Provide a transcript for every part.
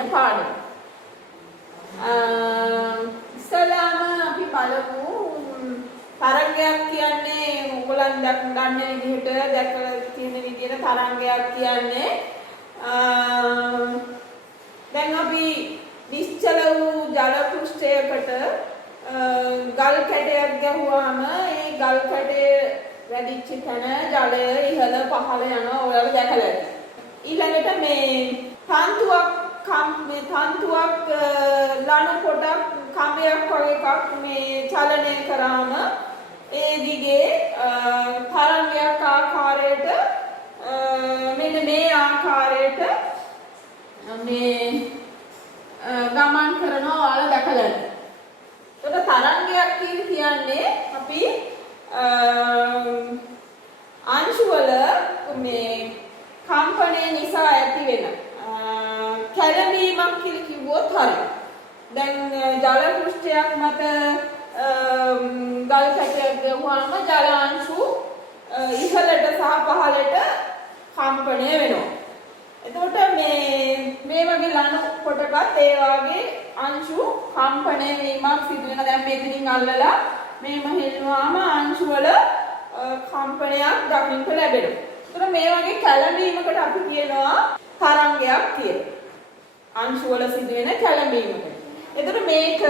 වෙන පාඩම. ඉස්සලාම අපි බලමු තරංගයක් කියන්නේ ඔයගොල්ලන් දන්න විදිහට දැකලා තියෙන විදිහට තරංගයක් කියන්නේ දැන් අපි නිශ්චල වූ ජල පෘෂ්ඨයකට ගල් කැටයක් ගැහුවාම ඒ ගල් කැටේ වැඩිච්ච තැන ජලය ඉහළ පහළ යනවා ඔයාලා දැකලා ඇති. ඊළඟට මේ තන්තුවක් ලණු පොඩක් කඹයක් වගේ එකක් මේ චලනය කරාම ඒ දිගේ තරංගයක් ආකාරයට මෙන්න මේ ආකාරයට මේ ගමන් කරනවා ඔයාලා දැකලා ඇති. ඒක තරංගයක් කියන්නේ අපි අංශු වල මේ කම්පණය නිසා ඇති වෙන කැළඹීමක් කියලා කිව්වොත් හරි. දැන් ජල පෘෂ්ඨයක් මත ගල් කැටයක් ගහුවාම ජල අංශු ඉහළට සහ පහළට කම්පණය වෙනවා. එතකොට මේ වගේ ලණු කොටකත් ඒ වගේ අංශු කම්පණය වීමක් සිදු වෙනවා. දැන් මෙතනින් අල්ලලා මේම හෙල්ලුවාම අංශු වල කම්පනයක් දකින්න ලැබෙනවා. ඒතර මේ වගේ කැළඹීමකට අපි කියනවා තරංගයක් කියලා. අංශු වල සිදුවෙන කැළඹීමකට. ඒතර මේක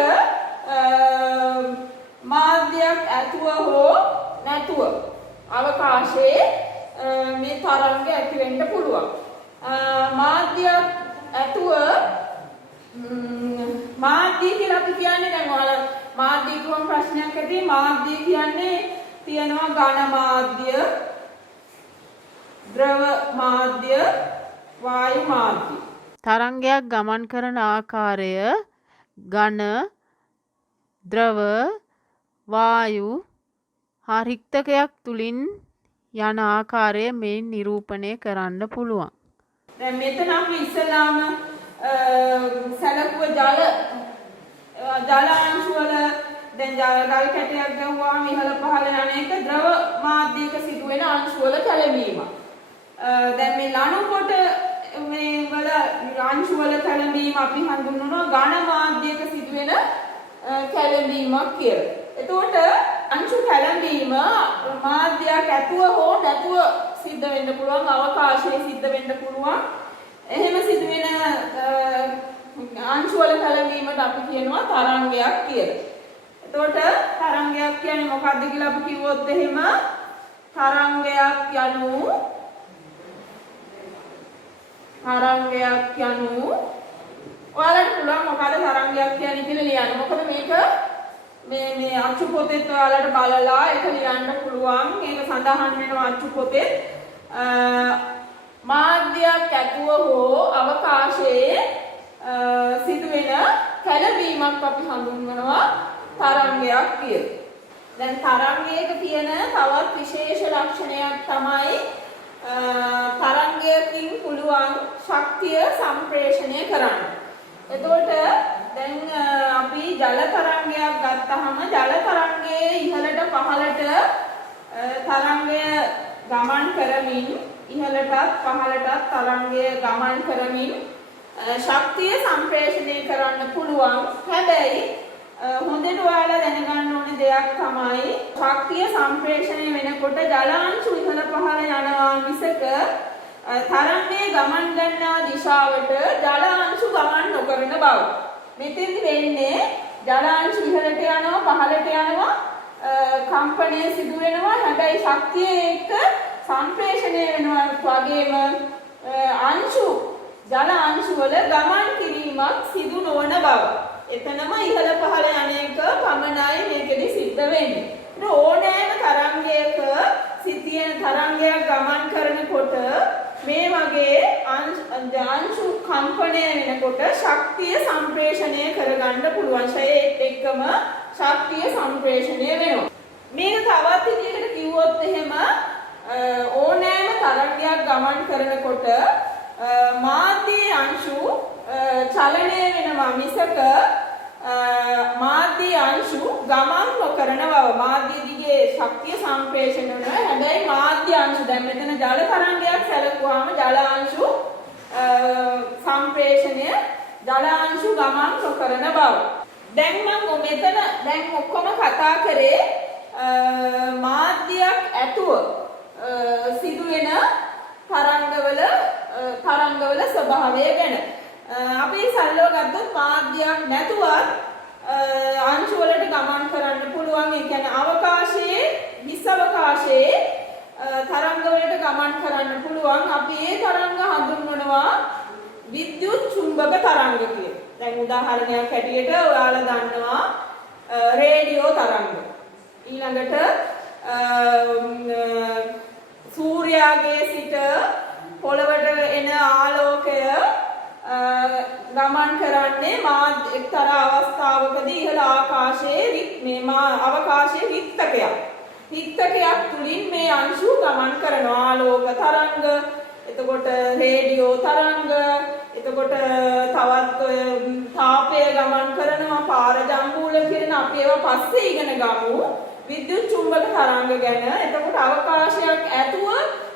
මාධ්‍යයක් ඇතුව හෝ නැතුව අවකාශයේ මේ තරංග ඇති වෙන්න පුළුවන්. මාධ්‍යයක් ඇතුව මාධ්‍ය කියලා අපි කියන්නේ දැන් ඔයාලා මාධ්‍ය කියවන ප්‍රශ්නයක් ඇති මාධ්‍ය කියන්නේ තියෙනවා ඝන මාධ්‍ය, ද්‍රව මාධ්‍ය, වායු මාධ්‍ය. තරංගයක් ගමන් කරන ආකාරය ඝන, ද්‍රව, වායු හා රික්තකයක් තුලින් යන ආකාරය මේ නිරූපණය කරන්න පුළුවන්. දැන් මෙතන අපි ඉස්සලාම සැලකුව ජල අංශු වල දැන් ගල් කැටයක් ගහුවාම ඉහළ පහළ යන එක ද්‍රව මාධ්‍යයක සිදුවෙන අංශු වල කැළඹීමක්. දැන් මේ ලණු කොට මේ වල අංශු වල කැළඹීම අපි හඳුන්වනවා ඝන මාධ්‍යයක සිදුවෙන කැළඹීමක් කියලා. එතකොට අංශු කැළඹීම මාධ්‍යයක් ඇතුව හෝ නැතුව සිද්ධ වෙන්න පුළුවන්, අවකාශයේ සිද්ධ වෙන්න පුළුවන්. එහෙම සිදුවෙන අංශු වල කැළඹීමට අපි කියනවා තරංගයක් කියලා. එතකොට තරංගයක් කියන්නේ මොකක්ද කියලා අපි කිව්වොත් එහෙම තරංගයක් යනු ඔයාලට පුළුවන් මොකද තරංගයක් කියන්නේ කියලා ලියන්න. මොකද මේක මේ අච්චු පොතේත් ඔයාලට බලලා ඒක ලියන්න පුළුවන්. ඒක සඳහන් වෙනවා අච්චු පොතේ. මාධ්‍යයක් ඇතුව හෝ අවකාශයේ සිදුවෙන කැළඹීමක් අපි හඳුන්වනවා තරංගයක් කියලා. දැන් තරංගයක තියෙන තවත් විශේෂ ලක්ෂණයක් තමයි තරංගයකින් පුළුවන් ශක්තිය සම්ප්‍රේෂණය කරන්න. එතකොට දැන් අපි ජල තරංගයක් ගත්තාම ජල තරංගයේ ඉහළට පහළට තරංගය ගමන් කරමින් ඉහළටත් පහළටත් තරංගය ගමන් කරමින් ශක්තිය සම්ප්‍රේෂණය කරන්න පුළුවන්. හැබැයි හොඳට ඔයාලා දැනගන්න ඕනේ දෙයක් තමයි ශක්තිය සම්ප්‍රේෂණය වෙනකොට ජල අංශු ඉහළ පහළ යනවා මිසක තරංගයේ ගමන් ගන්නා දිශාවට ජල අංශු ගමන් නොකරන බව. මෙතෙන්දි වෙන්නේ ජල අංශු ඉහළට යනවා පහළට යනවා කම්පනය සිදු වෙනවා. හැබැයි ශක්තිය එක්ක සම්ප්‍රේෂණය වෙනවා වගේම ජල අංශු වල ගමන් කිරීමක් සිදු නොවන බව. එතනම ඉහළ පහළ යන එක පමණයි මේකෙදි සිද්ධ වෙන්නේ. ඕනෑම තරංගයක සිටින තරංගයක් ගමන් කරනකොට මේ වගේ අංශු කම්පණය වෙනකොට ශක්තිය සම්ප්‍රේෂණය කරගන්න පුළුවන්. ඒත් එක්කම ශක්තිය සම්ප්‍රේෂණය වෙනවා. මේක තවත් විදිහකට කිව්වොත් එහෙම ඕනෑම තරංගයක් ගමන් කරනකොට මාධ්‍ය අංශු චලනය වෙනවා මිසක මාධ්‍ය අංශු ගමන් නොකරන බව. මාධ්‍ය දිගේ ශක්තිය සම්ප්‍රේෂණය වෙනවා. හැබැයි මාධ්‍ය අංශු දැන් මෙතන ජල තරංගයක් සැලකුවාම ජල අංශු සම්ප්‍රේෂණය ජලාංශු ගමන් නොකරන බව. දැන් මම මෙතන දැන් ඔක්කොම කතා කරේ මාධ්‍යයක් ඇතුව සිදුවෙන තරංගවල ස්වභාවය ගැන. අපි සරලව ගත්තොත් මාධ්‍යයක් නැතුවත් අංශු වලට ගමන් කරන්න පුළුවන්. ඒ කියන්නේ අවකාශයේ විස් අවකාශයේ තරංගවලට ගමන් කරන්න පුළුවන්. අපි ඒ තරංග හඳුන්වනවා විද්‍යුත් චුම්බක තරංග කියලා. දැන් උදාහරණයක් හැටියට ඔයාලා දන්නවා රේඩියෝ තරංග. ඊළඟට සූර්යාගේ සිට පොළවට එන ආලෝකය ගමන් කරන්නේ එක්තරා අවස්ථාවකදී ඉහළ ආකාශයේ අවකාශයේ රික්තකයක්. රික්තකයක් තුලින් මේ අංශු ගමන් කරනවා. ආලෝක තරංග, එතකොට රේඩියෝ තරංග, එතකොට තවත් තාපය ගමන් කරනවා, පාරජම්බූල කියන අපි ඒවා පස්සේ ඉගෙන ගමු. විද්‍යුත් චුම්බක තරංග ගැන. එතකොට අවකාශයක් ඇතුව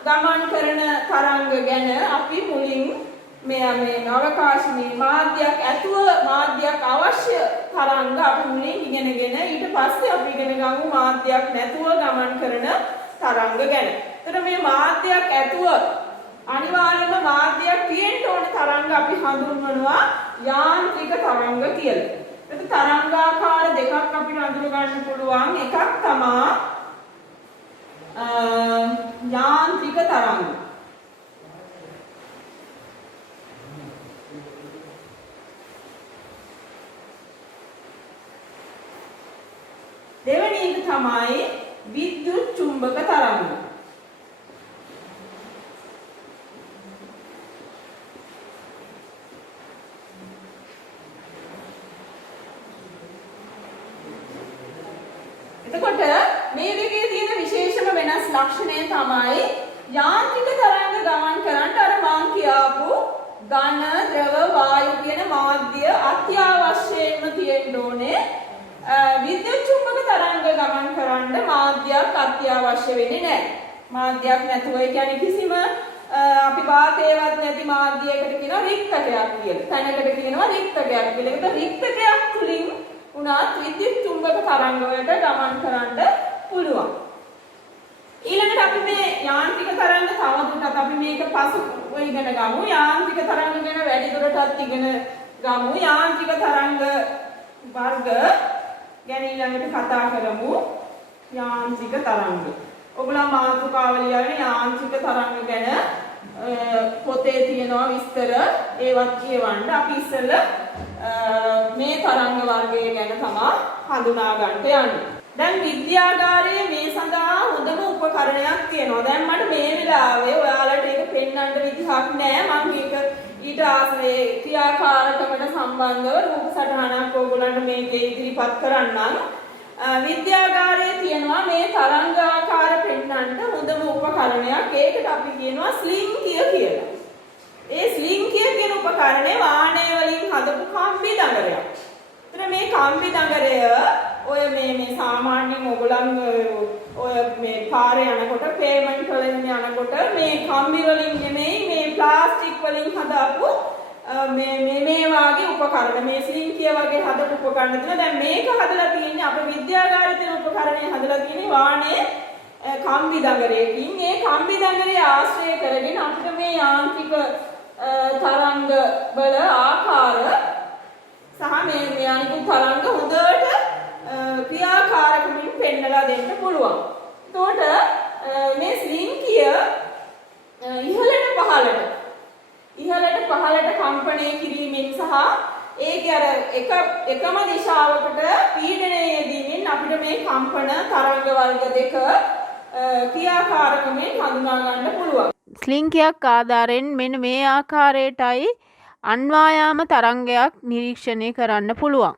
ගමන් කරන තරංග ගැන අපි මුලින් මේ අවකාශයේ මාධ්‍යයක් ඇතුව මාධ්‍යයක් අවශ්‍ය තරංග අපි මුලින් ඉගෙනගෙන ඊට පස්සේ අපි ඉගෙන ගමු මාධ්‍යයක් නැතුව ගමන් කරන තරංග ගැන. එතකොට මේ මාධ්‍යයක් ඇතුව අනිවාර්යයෙන්ම මාධ්‍යයක් තියෙන්න ඕන තරංග අපි හඳුන්වනවා යාන්ත්‍රික තරංග කියලා. එතකොට තරංගාකාර දෙකක් අපිට අඳුර ගන්න පුළුවන්. එකක් තමයි යාන්ත්‍රික තරංග. දෙවෙනි එක තමයි විද්‍යුත් චුම්බක තරංග. එතකොට මේ දෙකේ තියෙන විශේෂම වෙනස් ලක්ෂණය තමයි යාන්ත්‍රික තරංග ගමන් කරන්න අර මං කියාපු ඝන, ද්‍රව, වායු කියන මාධ්‍ය අත්‍යවශ්‍යයෙන්ම තියෙන්න ඕනේ. විද්‍යුත් චුම්බක තරංග ගමන් කරන්න මාධ්‍යයක් අත්‍යවශ්‍ය වෙන්නේ නැහැ. මාධ්‍යයක් නැතුව ඒ කියන්නේ කිසිම අපි වාතයවත් නැති මාධ්‍යයකට කියනවා රික්තකයක් කියලා. තැනකට කියනවා රික්තකයක් කියලා. ඒක රික්තකයක් තුලින් උනාත් විද්‍යුත් චුම්බක තරංග වලට ගමන් කරන්න පුළුවන්. ඊළඟට අපි මේ යාන්ත්‍රික තරංග තවදුරටත් අපි මේක පසු ඉගෙන ගමු. යාන්ත්‍රික තරංග ගැන වැඩිදුරටත් ඉගෙන ගමු. යාන්ත්‍රික තරංග වර්ග ගැන ඊළඟට කතා කරමු. යාන්ත්‍රික තරංග. ඔයගොල්ලෝ මාතෘකාව ලියන්නේ යාන්ත්‍රික තරංග ගැන පොතේ තියෙනවා විස්තර. ඒවත් කියවන්න. අපි ඉස්සෙල්ලා මේ තරංග වර්ගය ගැන තමයි හඳුනා ගන්නට යන්නේ. දැන් විද්‍යාගාරයේ මේ සඳහා හොඳම උපකරණයක් තියෙනවා. දැන් මට මේ වෙලාවේ ඔයාලට ඒක පෙන්වන්න විදිහක් නැහැ. මම මේක ඊට ආශ්‍රේ ක්‍රියාකාරකමට සම්බන්ධව රූප සටහනක් ඕගොල්ලන්ට මේකේ ඉදිරිපත් කරන්නම්. විද්‍යාගාරයේ තියෙනවා මේ තරංගාකාර පෙන්වන්න හොඳම උපකරණයක්. ඒකට අපි කියනවා ස්ලින්කිය කියලා. ඒ ස්ලින්කිය කියන උපකරණය වාහනය වලින් හදපු කම්බි දඟලයක්. ඒතර මේ කම්බි දඟලය ඔය මේ සාමාන්‍යයෙන් ඔයගොල්ලන් ඔය මේ පාරේ යනකොට පේමන්ට් වලින් යනකොට මේ කම්බි වලින් නෙමෙයි මේ ප්ලාස්ටික් වලින් හදාපු මේ වාගේ උපකරණ මේ ස්ලින්කිය වගේ හදපු උපකරණ තියෙනවා. දැන් මේක හදලා තියෙන්නේ අපේ විද්‍යාගාරයේ තියෙන උපකරණය හදලා තියෙන්නේ වාහනේ කම්බි දඟලයකින්. ඒ කම්බි දඟලය ආශ්‍රය කරගෙන අපිට මේ යාන්ත්‍රික තරංග වල ආකාර සහ මේ අනිකුත් තරංග හොඳට ක්‍රියාකාරකමින් පෙන්වලා දෙන්න පුළුවන්. එතකොට මේ ස්ලින්කිය ඉහළට පහළට කම්පණය කිරීමෙන් සහ ඒකේ අර එකම දිශාවකට පීඩනය යෙදීමෙන් අපිට මේ කම්පන තරංග වර්ග දෙක ක්‍රියාකාරකමින් හඳුනා ගන්න පුළුවන්. ස්ලින්කියක් ආධාරයෙන් මෙන්න මේ ආකාරයටයි අන්වායාම තරංගයක් නිරීක්ෂණය කරන්න පුළුවන්.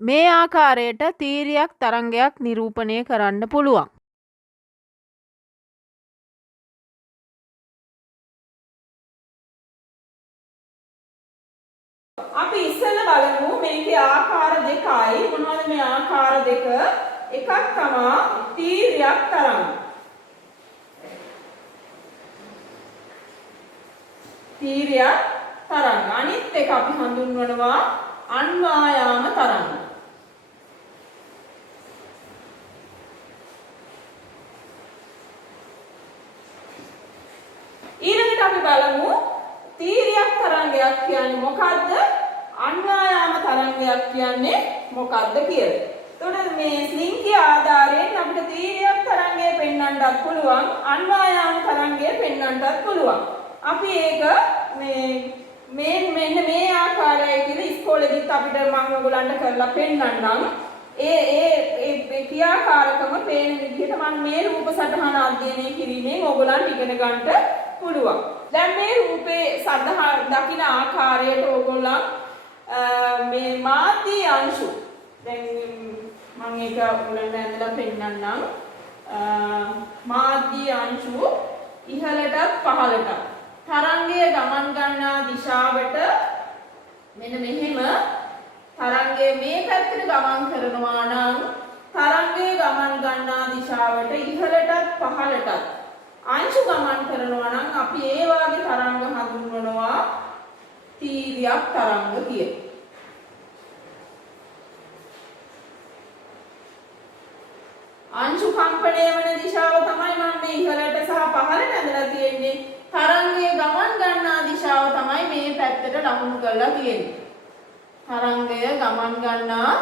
මේ ආකාරයට තීරියක් තරංගයක් නිරූපණය කරන්න පුළුවන්. අපි ඉස්සෙල්ලා බලමු මේකේ ආකාර දෙකයි. මොනවද මේ ආකාර දෙක? එකක් තමයි තීරියක් තරංග. තීරියක් තරංග. අනිත් එක අපි හඳුන්වනවා අන්වායාම තරංග. ඊළඟට අපි බලමු තීර්යක් තරංගයක් කියන්නේ මොකද්ද? අන්වායාම තරංගයක් කියන්නේ මොකද්ද කියලා. එතකොට මේ ස්ලින්ගයේ ආධාරයෙන් අපිට තීර්යක් තරංගය පෙන්වන්නත් පුළුවන්, අන්වායාම තරංගය පෙන්වන්නත් පුළුවන්. අපි ඒක මෙන්න මේ ආකාරයයි කියලා ඉස්කෝලේදීත් අපිට මම ඔයගොල්ලන්ට කරලා පෙන්වන්නම්. ඒ ක්‍රියාකාරකම පේන විදිහට මම මේ රූප සටහන අධ්‍යයනය කිරීමෙන් ඔයගොල්ලන්ට ඉගෙන ගන්නට පුළුවන්. දැන් මේ රූපේ සටහන දකින ආකාරයට ඔයගොල්ලන් මේ මාධ්‍ය අංශු දැන් මම ඒක ඔයගොල්ලන්ට ඇඳලා පෙන්නන්නම්. මාධ්‍ය අංශු ඉහළටත් පහළටත් තරංගය ගමන් ගන්නා දිශාවට මෙන්න මෙහෙම තරංගය මේ පැත්තට ගමන් කරනවා නම් තරංගය ගමන් ගන්නා දිශාවට ඉහළටත් පහළටත් අංශු ගමන් කරනවා නම් අපි ඒ වාගේ තරංග හඳුන්වනවා තීර්යක් තරංග කියලා. අංශු කම්පණය වන දිශාව තමයි මම මේ ඉහළට සහ පහළට ඇඳලා තියෙන්නේ. තරංගය ගමන් ගන්නා දිශාව තමයි මේ පැත්තට ලකුණු කරලා තියෙන්නේ. තරංගය ගමන් ගන්නා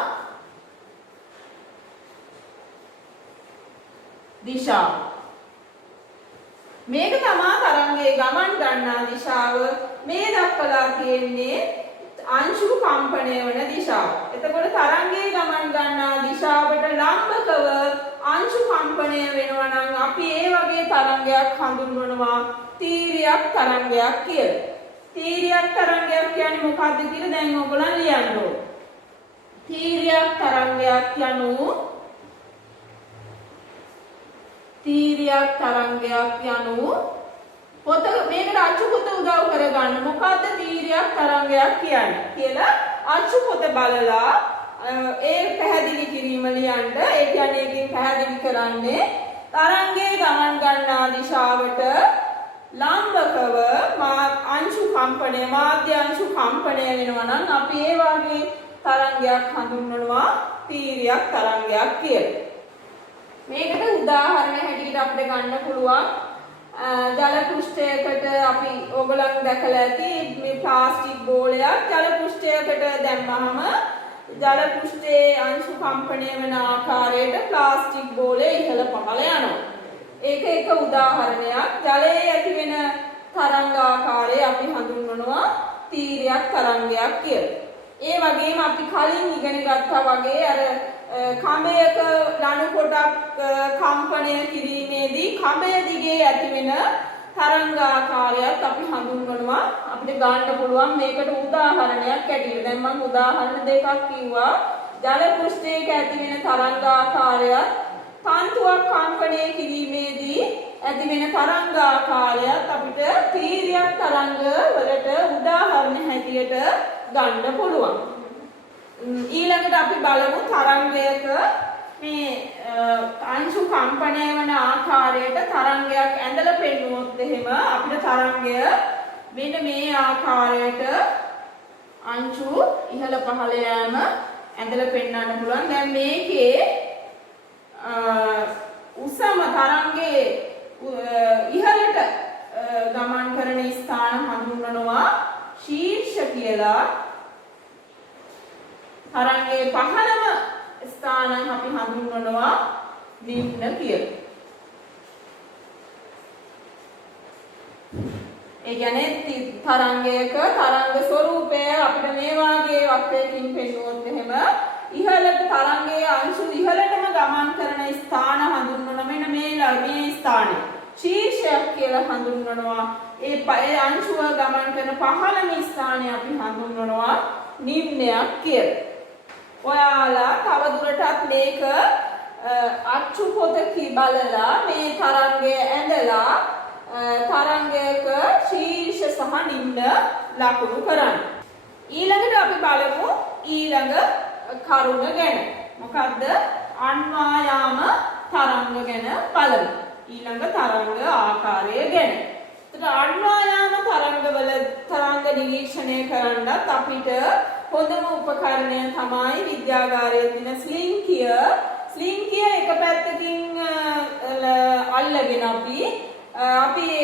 දිශාව. මේක තමයි තරංගයේ ගමන් ගන්නා දිශාව. මේ දක්වලා තියෙන්නේ අංශු කම්පණය වන දිශාව. එතකොට තරංගයේ ගමන් ගන්නා දිශාවට ලම්බකව අංශු කම්පණය වෙනවා නම් අපි ඒ වගේ තරංගයක් හඳුන්වනවා තීර්යක් තරංගයක් කියලා. තීර්යක් තරංගයක් කියන්නේ මොකක්ද කියලා දැන් ඔයගොල්ලන් ලියන්න ඕන. තීර්යක් තරංගයක් යනු පොත මේකට අච්චු පොත උදව් කරගන්න. මොකද්ද තීර්යක් තරංගයක් කියන්නේ කියලා අච්චු පොත බලලා ඒ පැහැදිලි කිරීම ලියන්න. ඒ කියන්නේ එකකින් පැහැදිලි කරන්නේ තරංගයේ ගමන් ගන්නා දිශාවට ලම්බකව අංශු කම්පණය මාධ්‍ය අංශු කම්පණය වෙනවා නම් අපි ඒ වගේ තරංගයක් හඳුන්වනවා තීර්යක් තරංගයක් කියලා. මේකට උදාහරණ හැටියට අපිට ගන්න පුළුවන් ජල පෘෂ්ඨයකට අපි ඕගොල්ලන් දැකලා ඇති මේ ප්ලාස්ටික් බෝලයක් ජල පෘෂ්ඨයකට දැම්මහම ජල පෘෂ්ඨයේ අංශු කම්පණය වෙන ආකාරයට ප්ලාස්ටික් බෝලය ඉහළ පහළ යනවා. ඒක එක උදාහරණයක්. ජලයේ ඇති වෙන තරංගාකාරය අපි හඳුන්වනවා තීර්යක් තරංගයක් කියලා. ඒ වගේම අපි කලින් ඉගෙන ගත්තා වගේ අර කඹයක ලණු කොටක් කම්පණය කිරීමේදී කඹය දිගේ ඇති වෙන තරංගාකාරයක් අපි හඳුන්වනවා. අපිට ගන්න පුළුවන් මේකට උදාහරණයක් ඇටියෙ. දැන් මම උදාහරණ දෙකක් කිව්වා. ජල පෘෂ්ඨයක ඇති වෙන තරංගාකාරයත් කාන්තුවක් කම්පණය කිරීමේදී ඇති වෙන තරංගාකාරයත් අපිට තීර්යක් තරංග වලට උදාහරණ හැටියට ගන්න පුළුවන්. ඊළඟට අපි බලමු තරංගයක මේ අංශු කම්පණය වන ආකාරයට තරංගයක් ඇඳලා පෙන්නුවොත් එහෙම අපිට තරංගය මෙන්න මේ ආකාරයට අංශු ඉහළ පහළ යෑම ඇඳලා පෙන්වන්න පුළුවන්. දැන් මේකේ උසම තරංගයේ ඉහළට ගමන් කරන ස්ථාන හඳුන්වනවා ශීර්ෂ කියලා. තරංගයේ පහළම ස්ථාන අපි හඳුන්වනවා නිම්න කියලා. ඒ කියන්නේ තරංගයක තරංග ස්වરૂපය අපිට මේ වාගේ වක්‍රයකින් පෙන්වුවොත් එහෙම ඉහළට තරංගයේ අංශු ඉහළටම ගමන් කරන ස්ථාන හඳුන්වන මෙන්න මේ ස්ථානය ශීර්ෂයක් කියලා හඳුන්වනවා. ඒ අංශුව ගමන් කරන පහළම ස්ථානය අපි හඳුන්වනවා නිම්නයක් කියලා. ඔයාලා තවදුරටත් මේක අච්චු පොතක බලලා මේ තරංගය ඇඳලා තරංගයක ශීර්ෂ සහ නිම්න ලකුණු කරන්න. ඊළඟට අපි බලමු ඊළඟ කරුණ ගැන. මොකද්ද? අන්වායාම තරංග ගැන බලමු. ඊළඟ තරංග ආකාරය ගැන. එතකොට අන්වායාම තරංග නිරීක්ෂණය කරන්නත් අපිට හොඳම උපකරණය තමයි විද්‍යාගාරයේ තියෙන ස්ලින්කිය. ස්ලින්කිය එක පැත්තකින් අල්ලගෙන අපි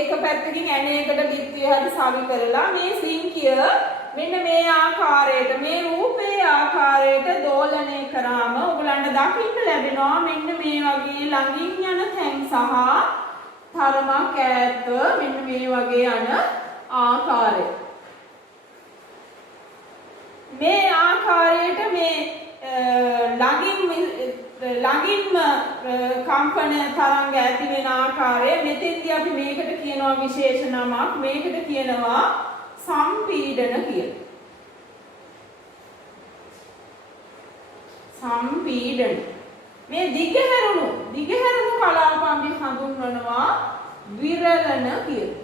එක පැත්තකින් ඇණයකට බිත්තිය හරි සවි කරලා මේ ස්ලින්කිය මෙන්න මේ ආකාරයට මේ රූපේ ආකාරයට දෝලනය කරාම ඔයගලන්ට දකින්න ලැබෙනවා මෙන්න මේ වගේ ළඟින් යන තැන් සහ තරමක් ඈත මෙන්න මේ වගේ යන ආකාරය. මේ ආකාරයට මේ ළඟින්ම කම්පන තරංග ඇති වෙන ආකාරය මෙතෙන්දී අපි මේකට කියනවා විශේෂ නමක්. මේකට කියනවා සම්පීඩන කියලා. සම්පීඩන. මේ දිගහැරුණු කලාප අපි හඳුන්වනවා විරලන කියලා.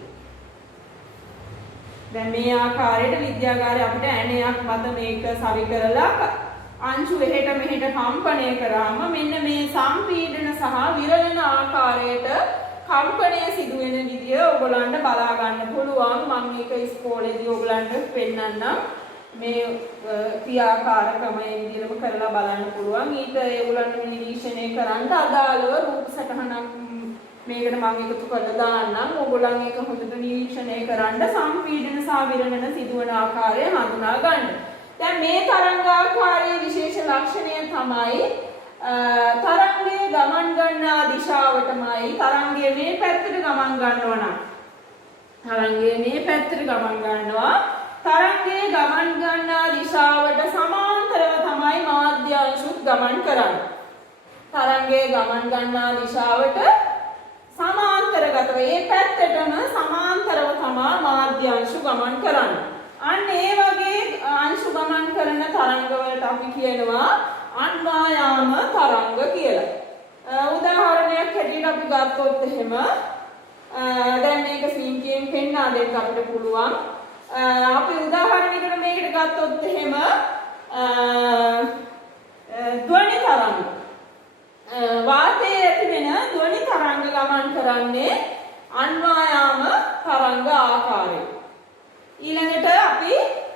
දැන් මේ ආකාරයට විද්‍යාගාරයේ අපිට ඇණයක් මත මේක සවි කරලා අංශු එහෙට මෙහෙට කම්පණය කරාම මෙන්න මේ සම්පීඩන සහ විරලන ආකාරයට කම්පණය සිදු වෙන විදිය ඔයගලන්ට බලා ගන්න පුළුවන්. මම මේක ඉස්කෝලේදී ඔයගලන්ට පෙන්නන්නම්. මේ ක්‍රියාකාරකමේ විදිහටම කරලා බලන්න පුළුවන්. ඊට ඒගොල්ලන්ට නිරීක්ෂණය කරන්න අදාළව රූප සටහනක් මේකට මම එකතු කරලා දාන්නම්. ඔයගොල්ලන් ඒක හොඳට නිරීක්ෂණය කරන්න සම්පීඩන සහ විරලන සිදුවන ආකාරය හඳුනා ගන්න. දැන් මේ තරංගාකාරයේ විශේෂ ලක්ෂණය තමයි තරංගයේ ගමන් ගන්නා දිශාවටමයි තරංගය මේ පැත්තට ගමන් ගන්නවා නම් තරංගය මේ පැත්තට ගමන් ගන්නවා. තරංගයේ ගමන් ගන්නා දිශාවට සමාන්තරව තමයි මාධ්‍ය අංශුත් ගමන් කරන්නේ. තරංගයේ ගමන් ගන්නා දිශාවට සමාන්තරගතව ඒ පැත්තටම සමාන්තරව තමයි මාධ්‍ය අංශු ගමන් කරන්නේ. අන්න ඒ වගේ අංශු ගමන් කරන තරංග වලට අපි කියනවා අන්වායාම තරංග කියලා. උදාහරණයක් හැටියට අපි ගත්තොත් එහෙම දැන් මේක සීන්කියෙන් පෙන්වා දෙන්න අපිට පුළුවන්. අපි උදාහරණයකට මේකට ගත්තොත් එහෙම ධ්වනි තරංග. වාතයේ ඇති වෙන ධ්වනි තරංග ගමන් කරන්නේ අන්වායාම තරංග ආකාරයෙන්. ඊළඟට අපි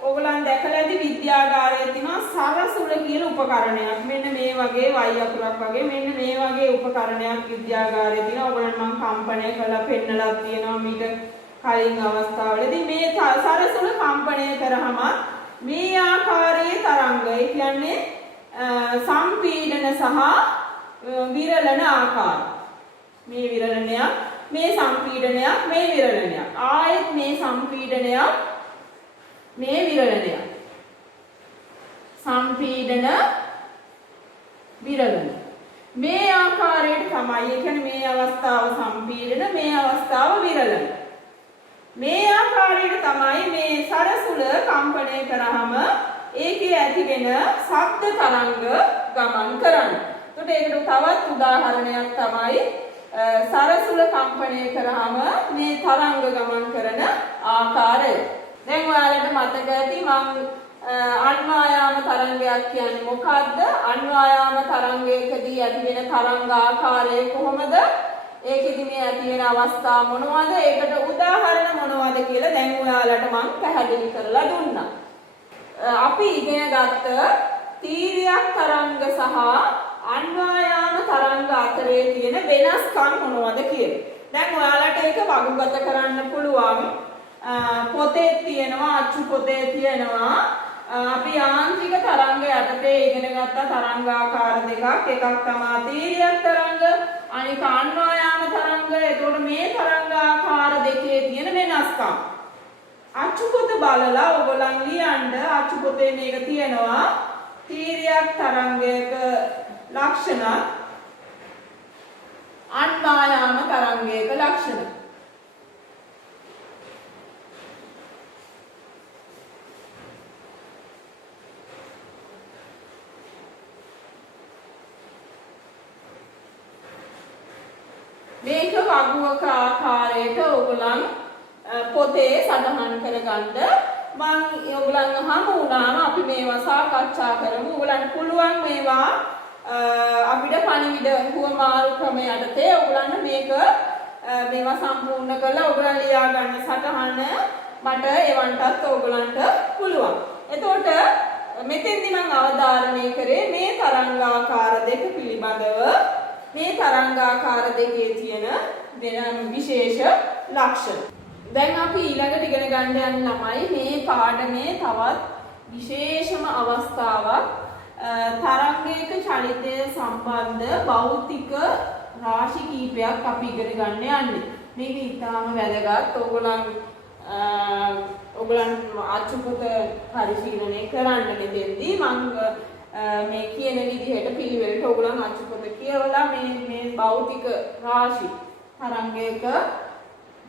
ඔයගලන් දැකලා ඇති විද්‍යාගාරයේ තියෙන සරසුල කියන උපකරණයක්. මෙන්න මේ වගේ වයි අකුරක් වගේ මෙන්න මේ වගේ උපකරණයක් විද්‍යාගාරයේ තියෙන. ඔයගලන් මම කම්පණය කරලා පෙන්නලා තියෙනවා මීට කලින් අවස්ථාවලදී. මේ සරසුල කම්පණය කරාම මේ ආකාරයේ තරංග ඒ කියන්නේ සම්පීඩන සහ විරලන ආකාර. මේ විරලනයක්, මේ සම්පීඩනයක්, මේ විරලනයක්. ආයෙත් මේ සම්පීඩනයක්, මේ විරලනයක්. සම්පීඩන විරලන. මේ ආකාරයට තමයි. ඒ කියන්නේ මේ අවස්ථාව සම්පීඩන, මේ අවස්ථාව විරලන. මේ ආකාරයට තමයි මේ සරසුල කම්පණය කරාම ඒකේ ඇති වෙන ශබ්ද තරංග ගමන් කරන්නේ. එතකොට ඒකට තවත් උදාහරණයක් තමයි සරසුල කම්පණය කරාම මේ තරංග ගමන් කරන ආකාරය. දැන් ඔයාලට මතක ඇති මම අන්වායාම තරංගයක් කියන්නේ මොකද්ද? අන්වායාම තරංගයකදී ඇති වෙන තරංග ආකාරය කොහොමද? ඒකෙදි මේ ඇති වෙන අවස්ථා මොනවද? ඒකට උදාහරණ මොනවද කියලා දැන් ඔයාලට මම පැහැදිලි කරලා දුන්නා. අපි ඉගෙන ගත්ත තීර්යක් තරංග සහ අන්වායාම තරංග අතරේ තියෙන වෙනස්කම් මොනවද කියලා. දැන් ඔයාලට ඒක වගුගත කරන්න පුළුවන්. පොතේ තියෙනවා, අච්චු පොතේ තියෙනවා. අපි යාන්ත්‍රික තරංග යටතේ ඉගෙන ගත්ත තරංගාකාර දෙකක්. එකක් තමයි තීර්යක් තරංග, අනික අන්වායාම තරංග. එතකොට මේ තරංගාකාර දෙකේ තියෙන වෙනස්කම් අච්චු පොත බලලා ඔයගොල්ලන් ලියන්න. අච්චු පොතේ මේක තියෙනවා තීර්යක් තරංගයක ලක්ෂණ, අන්වායාම තරංගයක ලක්ෂණ. මේක වගුවක ආකාරයට ඔයගොල්ලන් පොතේ සඳහන් කරගන්න. මම ඔයගොල්ලන් හමු වුණාම අපි මේවා සාකච්ඡා කරමු. ඔයගොල්ලන්ට පුළුවන් මේවා අපිට පණිවිඩ හුවමාරු ක්‍රම යටතේ ඔයගොල්ලන්ට මේවා සම්පූර්ණ කරලා ඔයගොල්ලන් ලියා ගන්න සටහන මට එවන්ටත් ඕගලන්ට පුළුවන්. එතකොට මෙතෙන්දි මම අවධාරණය කරේ මේ තරංගාකාර දෙක පිළිබඳව මේ තරංගාකාර දෙකේ තියෙන වෙන විශේෂ ලක්ෂණ. දැන් අපි ඊළඟට ඉගෙන ගන්න යන ළමයි මේ පාඩමේ තවත් විශේෂම අවස්ථාවක් තරංගයක චලිතය සම්බන්ධ භෞතික රාශි කීපයක් අපි ඉගෙන ගන්න යන්නේ. මේක ඉතාම වැදගත්. ඔයගොල්ලන් අචුපත පරිශීලනය කරන්න මෙතෙන්දී මම මේ කියන විදිහට පිළිවෙලට ඔයගොල්ලන් අචුපත කියවලා මේ භෞතික රාශි තරංගයක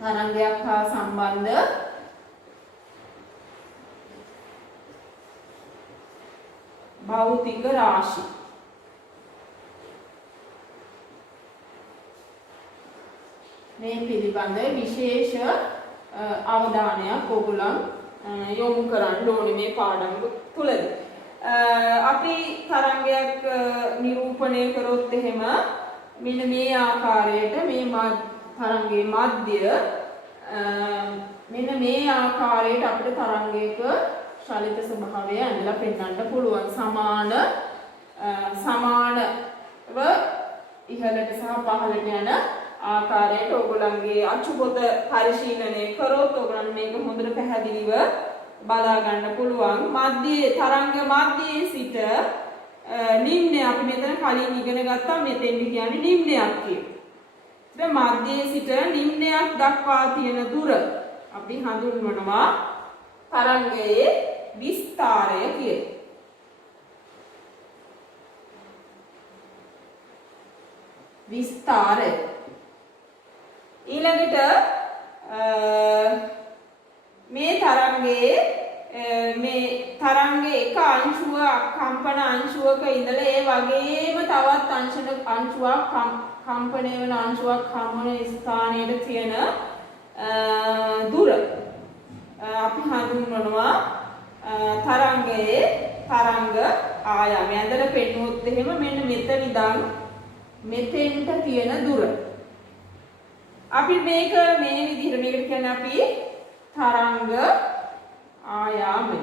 තරංගයක් හා සම්බන්ධ භෞතික රාශි මේ පිළිබඳ විශේෂ අවධානයක් ඔයගොල්ලන් යොමු කරන්න ඕනේ මේ පාඩම තුලදී. අපි තරංගයක් නිරූපණය කරොත් එහෙම මෙන්න මේ ආකාරයට මේ තරංගයේ මධ්‍ය මෙන්න මේ ආකාරයට අපිට තරංගයක චලිත ස්වභාවය ඇඳලා පෙන්වන්න පුළුවන්. සමානව ඉහළට සහ පහළට යන ආකාරයට ඔයගොල්ලන්ගේ අචුපොත පරිශීලනය කරොත් ඔයගොල්ලන් මේක හොඳට පැහැදිලිව බලා ගන්න පුළුවන්. මධ්‍යයේ තරංග මධ්‍යයේ සිට නිම්නය අපි මෙතන කලින් ඉගෙන ගත්තා මෙතෙන්ද කියන්නේ නිම්නයක් කියලා. දැන් මධ්‍යයේ සිට නිම්නයක් දක්වා තියෙන දුර අපි හඳුන්වනවා තරංගයේ විස්තාරය කියලා. විස්තාරය ඊළඟට මේ තරංගයේ එක අංශුව කම්පන අංශුවක ඉඳලා ඒ වගේම තවත් අංශුවක් කම්පණය වෙන අංශුවක් හමුන ස්ථානයේ තියෙන දුර අපි හඳුන්වනවා තරංගයේ තරංග ආයාමය. ඇඳලා පෙන්වුවොත් එහෙම මෙන්න මෙතන ඉඳන් මෙතෙන්ට තියෙන දුර. අපි මේක මේ විදිහට මේකට කියන්නේ අපි තරංග ආයාමය.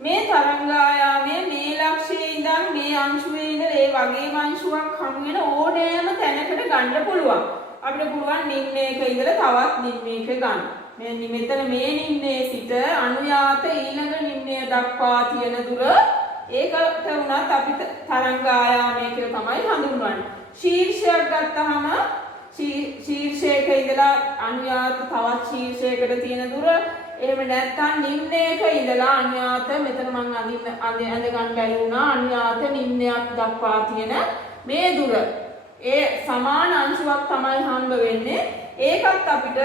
මේ තරංග ආයාමය මේ ලක්ෂයේ ඉඳන් මේ අංශුවේ ඉඳලා ඒ වගේම අංශුවක් හමු වෙන ඕනෑම තැනකට ගන්න පුළුවන්. අපිට පුළුවන් නිම්නයක ඉඳලා තවත් නිම්නයක ගන්න. මෙතන මේ නිම්නයේ සිට අනුයාත ඊළඟ නිම්නය දක්වා තියෙන දුර ඒකට උනත් අපි තරංග ආයාමය කියලා තමයි හඳුන්වන්නේ. ශීර්ෂයක් ගත්තාම ශීර්ෂයක ඉඳලා අනුයාත තවත් ශීර්ෂයකට තියෙන දුර, එහෙම නැත්නම් නිම්නයක ඉඳලා අනුයාත මෙතන මම අඳ ගන්න බැරි වුණා අනුයාත නිම්නයක් දක්වා තියෙන මේ දුර. ඒ සමාන අංශුවක් තමයි හම්බ වෙන්නේ. ඒකත් අපිට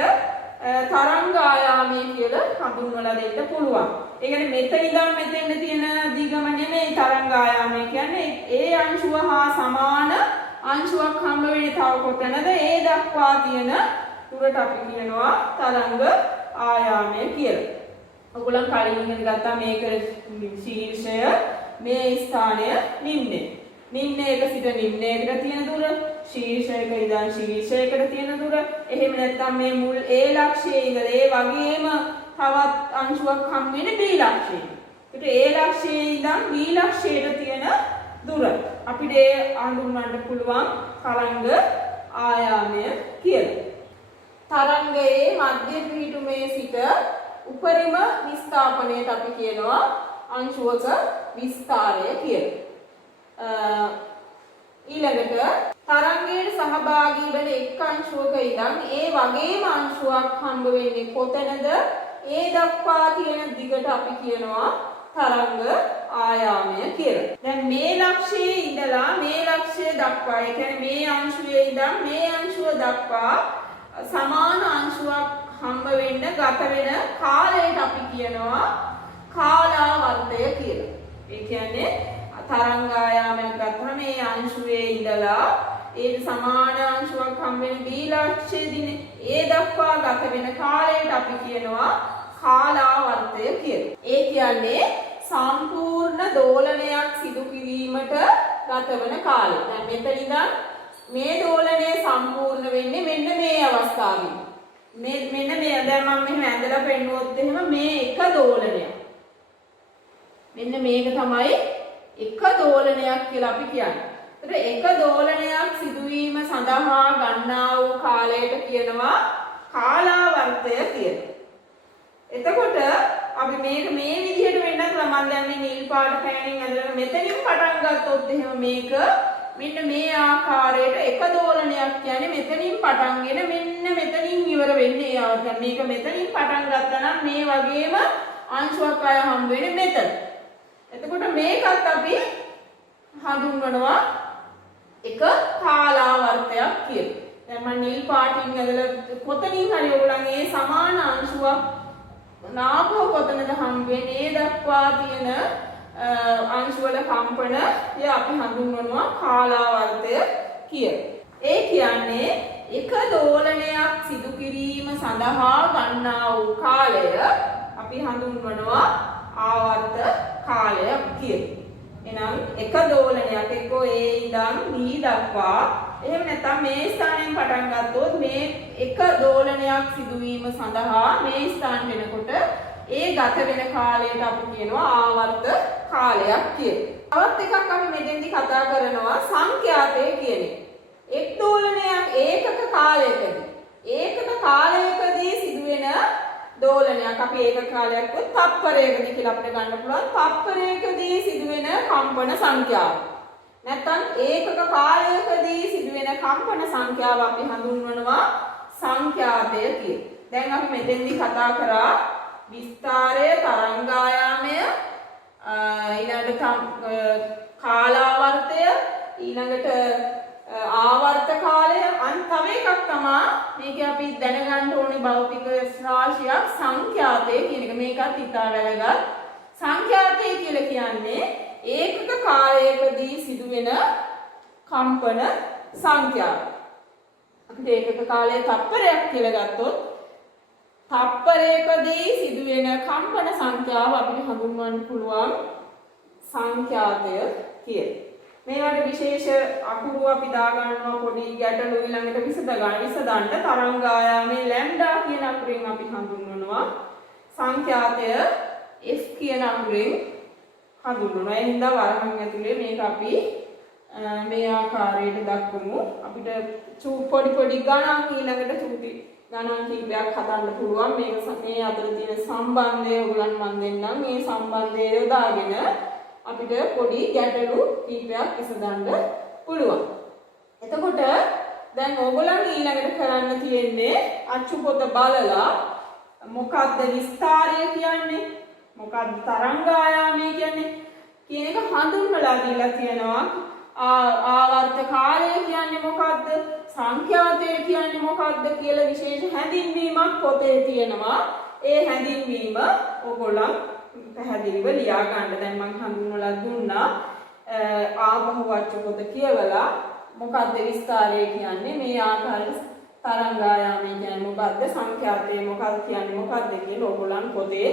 තරංග ආයාමය කියලා හඳුන්වලා දෙන්න පුළුවන්. ඒ කියන්නේ මෙතන ඉඳන් මෙතෙන්ට තියෙන දිගම නෙමෙයි තරංග ආයාමය කියන්නේ. ඒ අංශුව හා සමාන අංශුවක් හම්බ වෙන්නේ තව කොතනද? ඒ දක්වා තියෙන දුරට අපි කියනවා තරංග ආයාමය කියලා. ඔයගොල්ලන් කලින් ඉගෙන ගත්තා මේක ශීර්ෂය, මේ ස්ථානය නිම්නය. නිම්නයක සිට නිම්නයකට තියෙන දුර, ශීර්ෂයක ඉඳන් ශීර්ෂයකට තියෙන දුර, එහෙම නැත්නම් මේ මුල් A ලක්ෂයේ ඉඳලා ඒ වගේම තවත් අංශුවක් හම් වෙන්නේ B ලක්ෂයේ. ඒකට A ලක්ෂයේ ඉඳන් B ලක්ෂයට තියෙන දුර අපිට හඳුන්වන්න පුළුවන් තරංග ආයාමය කියලා. තරංගයේ මධ්‍ය පිහිටුමේ සිට උපරිම විස්ථාපනයට අපි කියනවා අංශුවක විස්තාරය කියලා. ඊළඟට තරංගයේ සහභාගී වෙන එක් අංශුවක ඉඳන් ඒ වගේම අංශුවක් හම්බ වෙන්නේ කොතනද? ඒ දක්වා තියෙන දිගට අපි කියනවා තරංග ආයාමය කියලා. දැන් මේ ලක්ෂයේ ඉඳලා මේ ලක්ෂය දක්වා, ඒ කියන්නේ මේ අංශුවේ ඉඳන් මේ අංශුව දක්වා සමාන අංශුවක් හම්බ වෙන්න ගත වෙන කාලයට අපි කියනවා කාලාවර්තය කියලා. ඒ කියන්නේ තරංග ආයාමයක් ගත්තම මේ අංශුවේ ඉඳලා ඒ සමාන අංශුවක් හම් වෙන B ලක්ෂයේදී ඒ දක්වා ගත වෙන කාලයට අපි කියනවා කාලාවර්තය කියලා. ඒ කියන්නේ සම්පූර්ණ දෝලනයක් සිදු කිරීමට ගත වන කාලය. දැන් මෙතන ඉඳන් මේ දෝලනය සම්පූර්ණ වෙන්නේ මෙන්න මේ අවස්ථාවේ. මෙන්න මේ දැන් මම මෙහෙම ඇඳලා පෙන්නුවොත් එහෙම මේ එක දෝලනයක්. මෙන්න මේක තමයි එක දෝලනයක් කියලා අපි කියන්නේ. ඒතර එක දෝලනයක් සිදුවීම සඳහා ගන්නා වූ කාලයට කියනවා කාලාවර්තය කියලා. එතකොට අපි මේක මේ විදිහට වෙන්නත් මම දැන් මේ නිල් පාට පෑනින් ඇඳලා මෙතනින් පටන් ගත්තොත් එහෙම මේක මෙන්න මේ ආකාරයට එක දෝලනයක් කියන්නේ මෙතනින් පටන්ගෙන මෙන්න මෙතනින් ඉවර වෙන්නේ ආවද මේක මෙතනින් පටන් ගත්තා නම් මේ වගේම අංශුවක් අය හම් වෙන්නේ මෙතන. එතකොට මේකත් අපි හඳුන්වනවා එක කාලාවර්තයක් කියලා. දැන් මම නිල් පාටින් ඇඳලා කොතනින් හරි ඔයගොල්ලන්ගේ සමාන අංශුවක් නාභව කොතනද හම් වෙන්නේ දක්වා තියෙන අංශු වල කම්පන අපි හඳුන්වනවා කාලාවර්තය කියලා. ඒ කියන්නේ එක දෝලනයක් සිදු කිරීම සඳහා ගන්නා වූ කාලය අපි හඳුන්වනවා ආවර්ත කාලය කියලා. එහෙනම් එක දෝලනයක් එක්කෝ A ඉඳන් B දක්වා එහෙම නැත්නම් මේ ස්ථානයෙන් පටන් ගත්තොත් මේ එක දෝලනයක් සිදුවීම සඳහා මේ ස්ථාන වෙනකොට ඒ ගත වෙන කාලයට අපි කියනවා ආවර්ත කාලයක් කියලා. තවත් එකක් අපි මෙතෙන්දි කතා කරනවා සංඛ්‍යාතය කියන එක. එක් දෝලනයක් ඒකක කාලයකදී සිදුවෙන දෝලනයක් අපි ඒකක කාලයක් වුත් තප්පරයකදී කියලා අපිට ගන්න පුළුවන්. තප්පරයකදී සිදුවෙන කම්පන සංඛ්‍යාව. නැත්නම් ඒකක කාලයකදී සිදුවෙන කම්පන සංඛ්‍යාව අපි හඳුන්වනවා සංඛ්‍යාතය කියලා. දැන් අපි මෙතෙන්දි කතා කරා විස්තාරය, තරංගායාමය, ඊළඟට කාලාවර්තය, ඊළඟට ආවර්ත කාලය, තව එකක් තමයි මේක අපි දැනගන්න ඕනේ භෞතික රාශියක් සංඛ්‍යාතය කියන එක. මේකත් ඉතා වැදගත්. සංඛ්‍යාතය කියලා කියන්නේ ඒකක කාලයකදී සිදුවෙන කම්පන සංඛ්‍යාව. අපිට ඒකක කාලයේ තප්පරයක් කියලා ගත්තොත් තප්පරයකදී සිදුවෙන කම්පන සංඛ්‍යාව අපිට හඳුන්වන්න පුළුවන් සංඛ්‍යාතය කියලා. මේවට විශේෂ අකුරු අපි දාගන්නවා පොඩි ගැටලු ඊළඟට විසඳන්න තරංගායාමයේ ලැම්ඩා කියන අකුරෙන් අපි හඳුන්වනවා සංඛ්‍යාතය F කියන අකුරෙන් හඳුන්වනවා. ඒ හින්දා වරහන් ඇතුලේ මේක අපි මේ ආකාරයට දක්වමු. අපිට පොඩි ගණන් ඊළඟට චූටි ගණන් කීපයක් හදන්න පුළුවන්. මේක මේ අතර තියෙන සම්බන්ධය ඔයගලන් මන් දෙන්නම්. මේ සම්බන්ධය යොදාගෙන අපිට පොඩි ගැටලු කීපයක් විසඳන්න පුළුවන්. එතකොට දැන් ඕගොල්ලන් ඊළඟට කරන්න තියෙන්නේ අච්චු පොත බලලා මොකක්ද විස්තරය කියන්නේ? මොකක්ද තරංගායාමය කියන්නේ? කියන එක හඳුන්වලා දීලා තියෙනවා. ආවර්ත කාලය කියන්නේ මොකක්ද? සංඛ්‍යාතය කියන්නේ මොකක්ද කියලා විශේෂ හැඳින්වීමක් පොතේ තියෙනවා. ඒ හැඳින්වීම ඕගොල්ලන් පැහැදිලිව ලියා ගන්න. දැන් මම හඳුන්වලා දුන්නා. ආපහු අච්චු පොත කියවලා මොකක්ද විස්තරය කියන්නේ? මේ ආකාරයට තරංගායාමය කියන්නේ මොකක්ද? සංඛ්‍යාතය මොකක්ද කියන්නේ මොකක්ද කියලා ඕගොල්ලන් පොතේ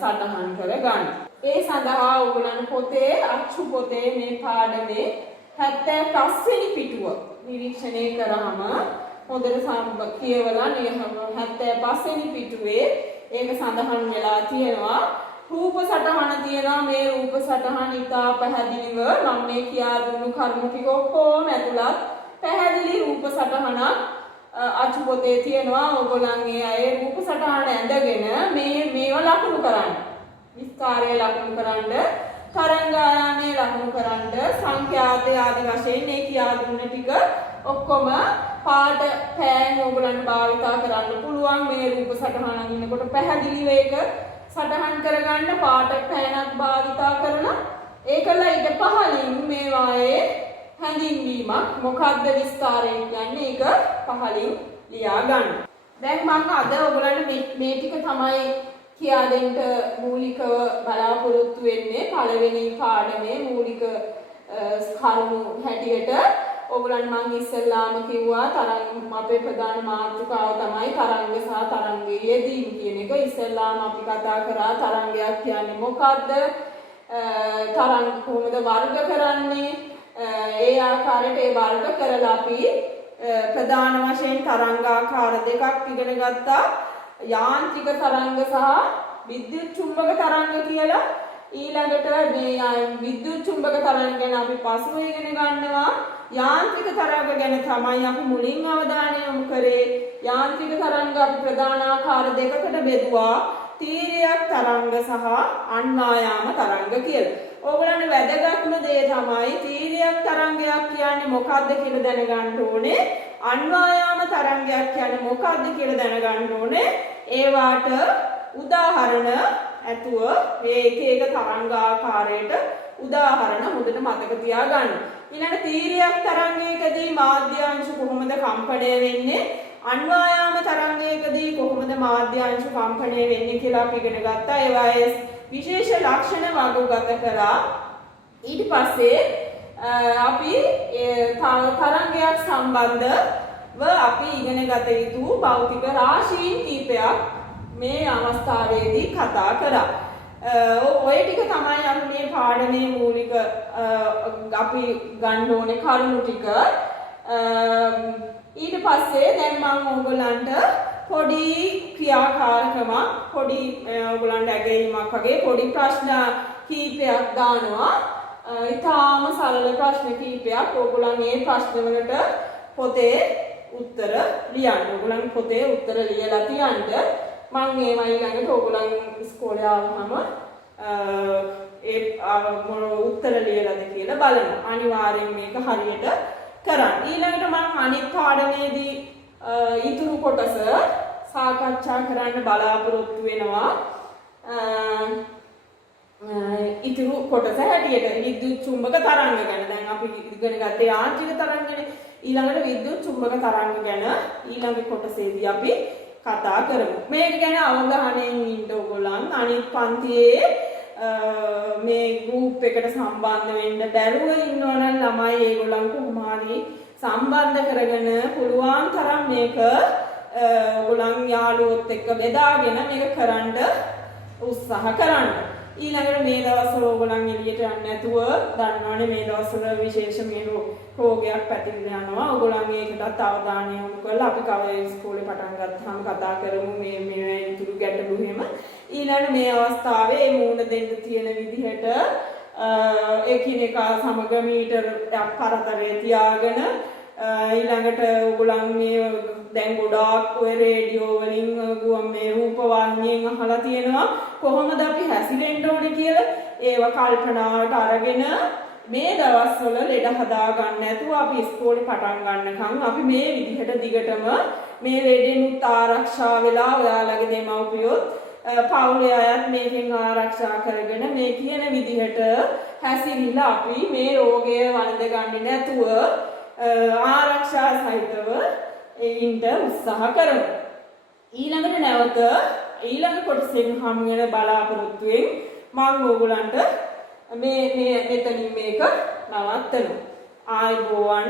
සටහන් කරගන්න. ඒ සඳහා ඕගොල්ලන් පොතේ අච්චු පොතේ මේ පාඩමේ 75 වෙනි පිටුව නිරීක්ෂණය කරාම හොඳට කියවලා 75 වෙනි පිටුවේ ඒක සඳහන් වෙලා තියෙනවා. රූප සටහන තියෙනවා. මේ රූප සටහන ඉතා පැහැදිලිව මම මේ කියා දුන්නු කරුණු ටික ඔක්කොම ඇතුළත් පැහැදිලි රූප සටහනක් අච්චු පොතේ තියෙනවා. ඕගොල්ලන්ගේ අය රූප සටහන ඇඳගෙන මේව ලකුණු කරන්න. විස්තරය ලකුණු කරන්න, තරංගායාමයේ ලකුණු කරන්න, සංඛ්‍යාතය ආදී වශයෙන් මේ කියා දුන්න ටික ඔක්කොම පාට පෑන් ඕගොල්ලන්ට භාවිතා කරන්න පුළුවන්. මේ රූප සටහන අඳිනකොට පැහැදිලිව ඒක සටහන් කරගන්න පාට පෑනක් භාවිතා කරලා ඒකලා ඊට පහලින් මේවායේ හැඳින්වීමක් මොකක්ද විස්තරය කියන්නේ ඒක පහලින් ලියා ගන්න. දැන් මම අද ඔයගොල්ලන්ට මේ ටික තමයි කියා දෙන්න මූලිකව බලාපොරොත්තු වෙන්නේ. පළවෙනි පාඩමේ මූලික කරුණු හැටියට ඔයගොල්ලන් මම ඉස්සෙල්ලාම කිව්වා තරංග අපේ ප්‍රධාන මාතෘකාව තමයි තරංග සහ තරංගයේ යෙදීම කියන එක. ඉස්සෙල්ලාම අපි කතා කරා තරංගයක් කියන්නේ මොකක්ද? තරංග කොහොමද වර්ග කරන්නේ? ඒ ආකාරයට ඒ වර්ග කරලා අපි ප්‍රධාන වශයෙන් තරංගාකාර දෙකක් ඉගෙන ගත්තා. යාන්ත්‍රික තරංග සහ විද්‍යුත් චුම්බක තරංග කියලා. ඊළඟට මේ විද්‍යුත් චුම්බක තරංග ගැන අපි පසුව ඉගෙන ගන්නවා. යාන්ත්‍රික තරංග ගැන තමයි අපි මුලින් අවධානය යොමු කරේ. යාන්ත්‍රික තරංග අපි ප්‍රධාන ආකාර දෙකකට බෙදුවා. තීර්යක තරංග සහ අන්වායාම තරංග කියලා. ඕගොල්ලන්ට වැදගත්ම දේ තමයි තීර්යක තරංගයක් කියන්නේ මොකක්ද කියලා දැනගන්න ඕනේ. අන්වායාම තරංගයක් කියන්නේ මොකක්ද කියලා දැනගන්න ඕනේ. ඒවාට උදාහරණ ඇතුව මේ එක එක තරංගාකාරයට උදාහරණ හොඳට මතක තියාගන්න. ඊළඟ තීර්යක තරංගයකදී මාධ්‍යාංශ කොහොමද කම්පණය වෙන්නේ? අන්වායාම තරංගයකදී කොහොමද මාධ්‍යාංශ කම්පණය වෙන්නේ කියලා අපි ඉගෙන ගත්තා. ඒවායේ විශේෂ ලක්ෂණ වර්ගගත කරා. ඊට පස්සේ අපි තරංගයක් සම්බන්ධව අපි ඉගෙන ගත යුතු භෞතික රාශීන් කීපයක් මේ අවස්ථාවේදී කතා කරා. ඔය ටික තමයි අපි මේ පාඩමේ මූලික අපි ගන්න ඕනේ කරුණු ටික. ඊට පස්සේ දැන් මම ඕගොල්ලන්ට පොඩි ක්‍රියාකාරකමක් පොඩි ඕගොල්ලන්ට ඇගීමක් වගේ පොඩි ප්‍රශ්න කීපයක් දානවා. ඊටාම සරල ප්‍රශ්න කීපයක්. ඕගොල්ලන් මේ ප්‍රශ්න වලට පොතේ උත්තර ලියන්න. ඕගොල්ලන් පොතේ උත්තර ලියලා තියන්න. මම ඒවා ඊළඟට ඕගොල්ලන් ඉස්කෝලේ ආවම ඒ උත්තර ලියලාද කියලා බලන්න. අනිවාර්යෙන් මේක හරියට කරන්න. ඊළඟට මම අනිත් පාඩමේදී ඉතුරු කොටස සාකච්ඡා කරන්න බලාපොරොත්තු වෙනවා. ඉතුරු කොටස හැටියට විද්‍යුත් චුම්බක තරංග ගැන දැන් අපි ඉගෙන ගත්තේ යාන්ත්‍රික තරංගනේ. ඊළඟට විද්‍යුත් චුම්බක තරංග ගැන ඊළඟ කොටසේදී අපි කතා කරමු. මේක ගැන අවධානයෙන් ඉන්න ඕගොල්ලන් අනිත් පන්තියේ මේ ගෲප් එකට සම්බන්ධ වෙන්න බැරුව ඉන්නවනම් ළමයි ඒගොල්ලන් කොහොම හරි සම්බන්ධ කරගෙන පුළුවන් තරම් මේක ඕගොල්ලන් යාළුවොත් එක්ක බෙදාගෙන මේක කරන්න උත්සාහ කරන්න. ඊළඟට මේ දවස්වල ඕගොල්ලන් එළියට යන්නේ නැතුව දන්නවනේ මේ දවස්වල විශේෂ මේ රෝගයක් පැතිරලා යනවා. ඕගොල්ලන් ඒකටත් අවධානය යොමු කරලා අපි කවදා ඉස්කෝලේ පටන් ගත්තාම කතා කරමු මේ ඉතුරු ගැටලු එහෙම. ඊළඟ මේ අවස්ථාවේ මේ මූණ දෙන්න තියෙන විදිහට එකිනෙකා සමග මීටරයක් පරතරය තියාගෙන ඊළඟට ඕගොල්ලන් මේ දැන් ගොඩාක් ඔය රේඩියෝ වලින් මේ රූපවාහිනියෙන් අහලා තියෙනවා කොහොමද අපි හැසිරෙන්න ඕනේ කියලා. ඒව කල්පනාවට අරගෙන මේ දවස්වල ලෙඩ හදා ගන්න නැතුව අපි ඉස්කෝලේ පටන් ගන්නකම් අපි මේ විදිහට දිගටම මේ ලෙඩෙනුත් ආරක්ෂා වෙලා ඔයාලගේ දෙමව්පියොත් පවුලේ අයත් මේකෙන් ආරක්ෂා කරගෙන මේ කියන විදිහට හැසිරිලා අපි මේ රෝගය වළඳ ගන්නේ නැතුව ආරක්ෂා සහිතව ඉන්න උත්සාහ කරමු. ඊළඟට නැවත ඊළඟ කොටසෙන් හමු වෙන බලාපොරොත්තුෙන් මම ඕගොල්ලන්ට මේ මෙතනින් මේක නවත්තනවා. ආයුබෝවන්.